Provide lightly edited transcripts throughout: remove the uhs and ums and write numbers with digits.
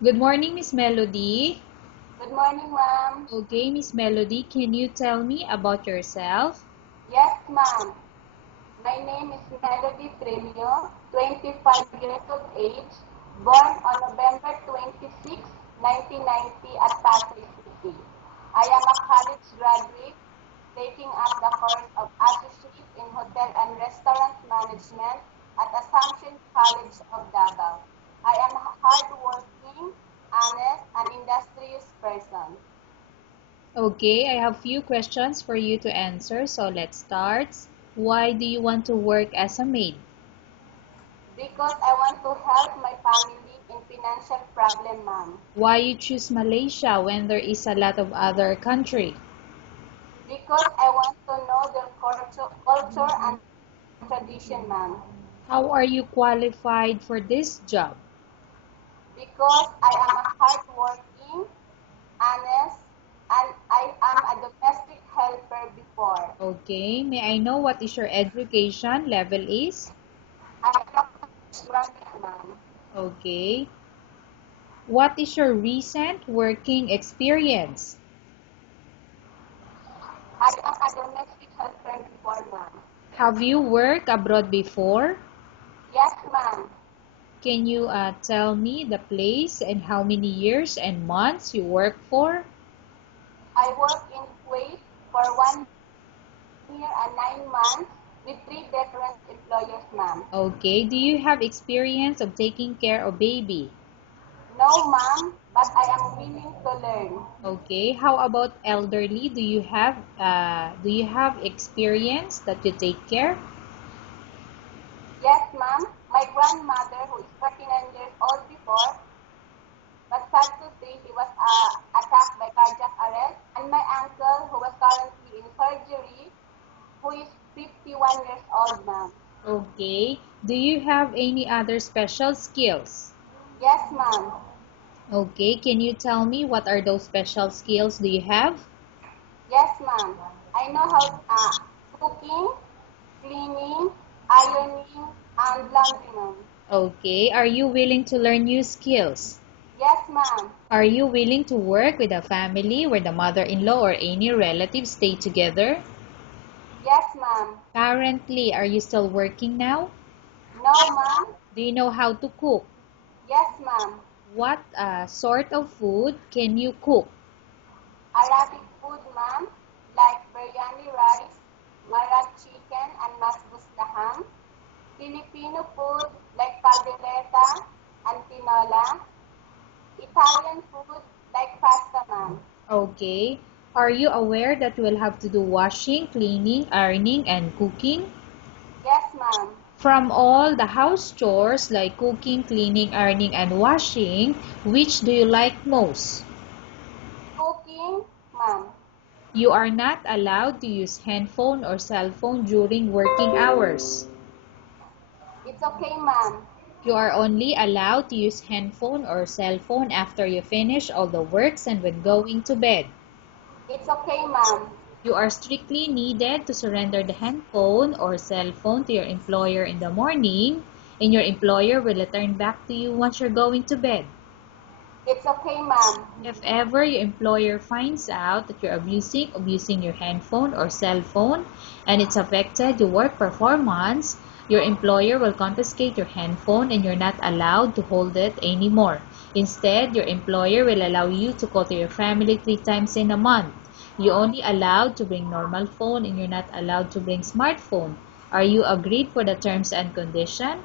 Good morning, Miss Melody. Good morning, ma'am. Okay, Miss Melody, can you tell me about yourself? Yes, ma'am. My name is Melody Premio, 25 years of age, born on November 26, 1990 at Pasay City. I am a college graduate taking up the course of Associate in Hotel and Restaurant Management at Assumption College of Davao. I am a hardworking, honest, and industrious person. Okay, I have few questions for you to answer, so let's start. Why do you want to work as a maid? Because I want to help my family in financial problem, ma'am. Why you choose Malaysia when there is a lot of other country? Because I want to know their culture and tradition, ma'am. How are you qualified for this job? Because I am a hardworking, honest, and I am a domestic helper before. Okay, may I know what is your education level is? I am a graduate, ma'am. Okay. What is your recent working experience? I am a domestic helper before, ma'am. Have you worked abroad before? Yes, ma'am. Can you tell me the place and how many years and months you work for? I work in Kuwait for 1 year and 9 months with 3 different employers, ma'am. Okay. Do you have experience of taking care of baby? No, ma'am, but I am willing to learn. Okay. How about elderly? Do you have experience that you take care? Yes, ma'am, my grandmother, who is 49 years old before, but sad to say he was attacked by cardiac arrest, and my uncle, who was currently in surgery, who is 51 years old, ma'am. Okay. Do you have any other special skills? Yes, ma'am. Okay. Can you tell me what are those special skills do you have? Yes, ma'am. I know how cooking, cleaning, ironing, and laundry, ma'am. Okay. Are you willing to learn new skills? Yes, ma'am. Are you willing to work with a family where the mother-in-law or any relatives stay together? Yes, ma'am. Currently, are you still working now? No, ma'am. Do you know how to cook? Yes, ma'am. What sort of food can you cook? Arabic food, ma'am, like biryani rice, maraq chicken, and masbus laham. Filipino food, like caldereta and tinola. Italian food, like pasta, ma'am. Okay. Are you aware that you will have to do washing, cleaning, ironing, and cooking? Yes, ma'am. From all the house chores like cooking, cleaning, ironing, and washing, which do you like most? Cooking, ma'am. You are not allowed to use handphone or cell phone during working hours. It's okay, ma'am. You are only allowed to use handphone or cell phone after you finish all the works and when going to bed. It's okay, ma'am. You are strictly needed to surrender the handphone or cell phone to your employer in the morning, and your employer will return back to you once you're going to bed. It's okay, ma'am. If ever your employer finds out that you're abusing your handphone or cell phone and it's affected your work performance, your employer will confiscate your handphone and you're not allowed to hold it anymore. Instead, your employer will allow you to call to your family 3 times in a month. You only allowed to bring normal phone and you're not allowed to bring smartphone. Are you agreed for the terms and condition?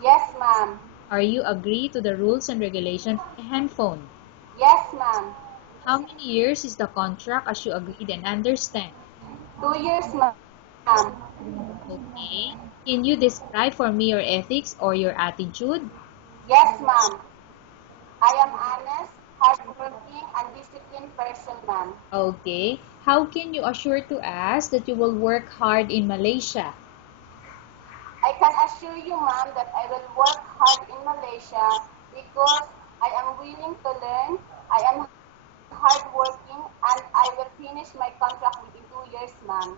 Yes, ma'am. Are you agreed to the rules and regulations for the handphone? Yes, ma'am. How many years is the contract as you agreed and understand? 2 years, ma'am. Okay. Can you describe for me your ethics or your attitude? Yes, ma'am. I am honest, hardworking, and disciplined person, ma'am. Okay. How can you assure to us that you will work hard in Malaysia? I can assure you, ma'am, that I will work hard in Malaysia because I am willing to learn, I am hardworking, and I will finish my contract within 2 years, ma'am.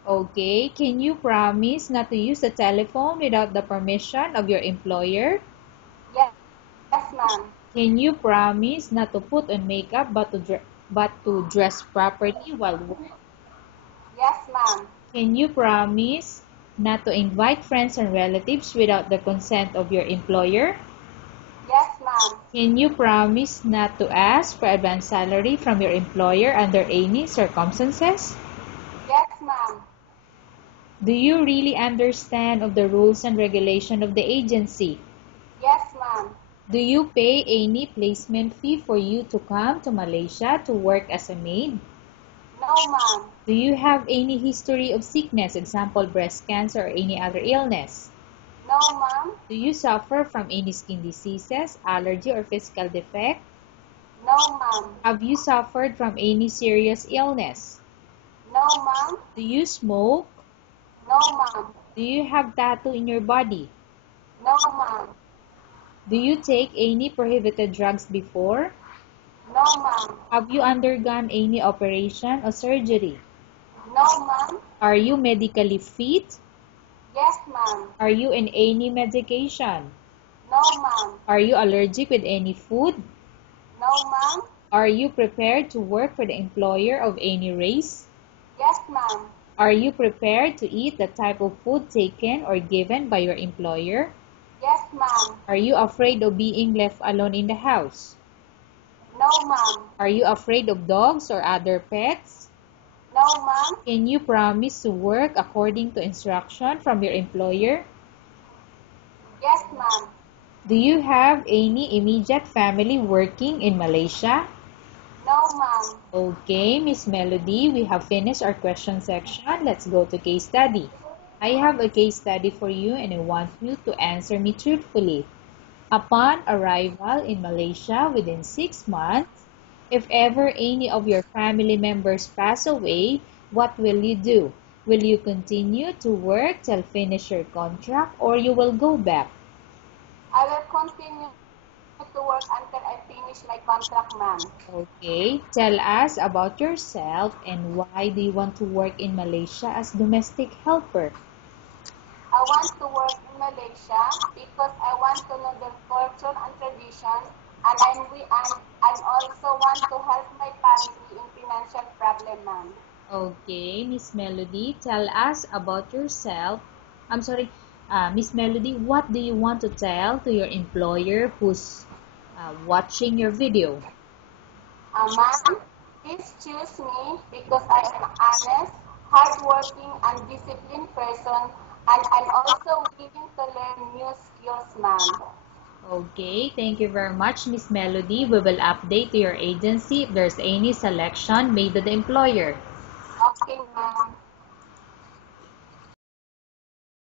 Okay. Can you promise not to use the telephone without the permission of your employer? Yes, yes, ma'am. ma'am. Can you promise not to put on makeup but to dress properly while working? Yes, ma'am. Can you promise not to invite friends and relatives without the consent of your employer? Yes, ma'am. Can you promise not to ask for advance salary from your employer under any circumstances? Yes, ma'am. Do you really understand of the rules and regulation of the agency? Yes, ma'am. Do you pay any placement fee for you to come to Malaysia to work as a maid? No, ma'am. Do you have any history of sickness, example breast cancer or any other illness? No, ma'am. Do you suffer from any skin diseases, allergy or physical defect? No, ma'am. Have you suffered from any serious illness? No, ma'am. Do you smoke? No, ma'am. Do you have tattoo in your body? No, ma'am. Do you take any prohibited drugs before? No, ma'am. Have you undergone any operation or surgery? No, ma'am. Are you medically fit? Yes, ma'am. Are you in any medication? No, ma'am. Are you allergic with any food? No, ma'am. Are you prepared to work for the employer of any race? Yes, ma'am. Are you prepared to eat the type of food taken or given by your employer? Yes, ma'am. Are you afraid of being left alone in the house? No, ma'am. Are you afraid of dogs or other pets? No, ma'am. Can you promise to work according to instruction from your employer? Yes, ma'am. Do you have any immediate family working in Malaysia? No, ma'am. Okay, Miss Melody, we have finished our question section. Let's go to case study. I have a case study for you and I want you to answer me truthfully. Upon arrival in Malaysia within 6 months, if ever any of your family members pass away, what will you do? Will you continue to work till finish your contract or you will go back? I will continue to work until I finish my contract, ma'am. Okay, tell us about yourself and why do you want to work in Malaysia as domestic helper? I want to work in Malaysia because I want to know their culture and traditions, and I also want to help my family in financial problem, ma'am. Okay, Miss Melody, tell us about yourself. I'm sorry, Miss Melody, what do you want to tell to your employer who's watching your video? Ma'am, please choose me because I am honest, hardworking, and disciplined person, and I'm also willing to learn new skills, ma'am. Okay, thank you very much, Miss Melody. We will update to your agency if there's any selection made to the employer. Okay, ma'am.